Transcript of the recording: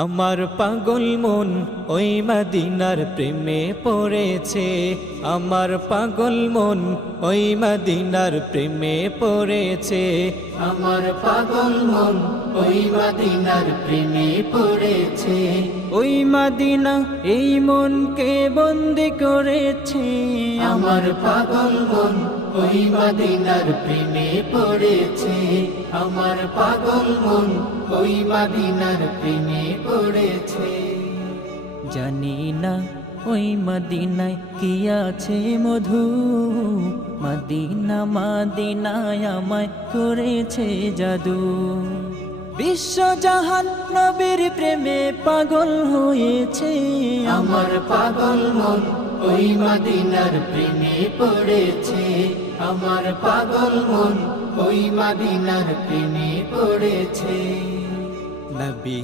আমার পাগল মন ওই মদিনার প্রেমে পড়েছে। আমার পাগল মন ওই মদিনার প্রেমে পড়েছে। আমার পাগল মন ওই মদিনার প্রেমে পড়েছে। ওই মদিনা এই মনকে বন্দি করেছে। আমার পাগল মন ওই মদিনার প্রেমে পড়েছে। আমার পাগল মন ওই মদিনার প্রেমে পড়েছে। জানি না ওই মদিনায় কি আছে মধু, মদিনা মদিনায় আমায় করেছে জাদু। বিশ্বজাহান নবীর প্রেমে পাগল হয়েছে। আমার পাগল মন ওই মদিনার প্রেমে পড়েছে। আমার পাগল মন ওই মদিনার প্রেমে পড়েছে। নবী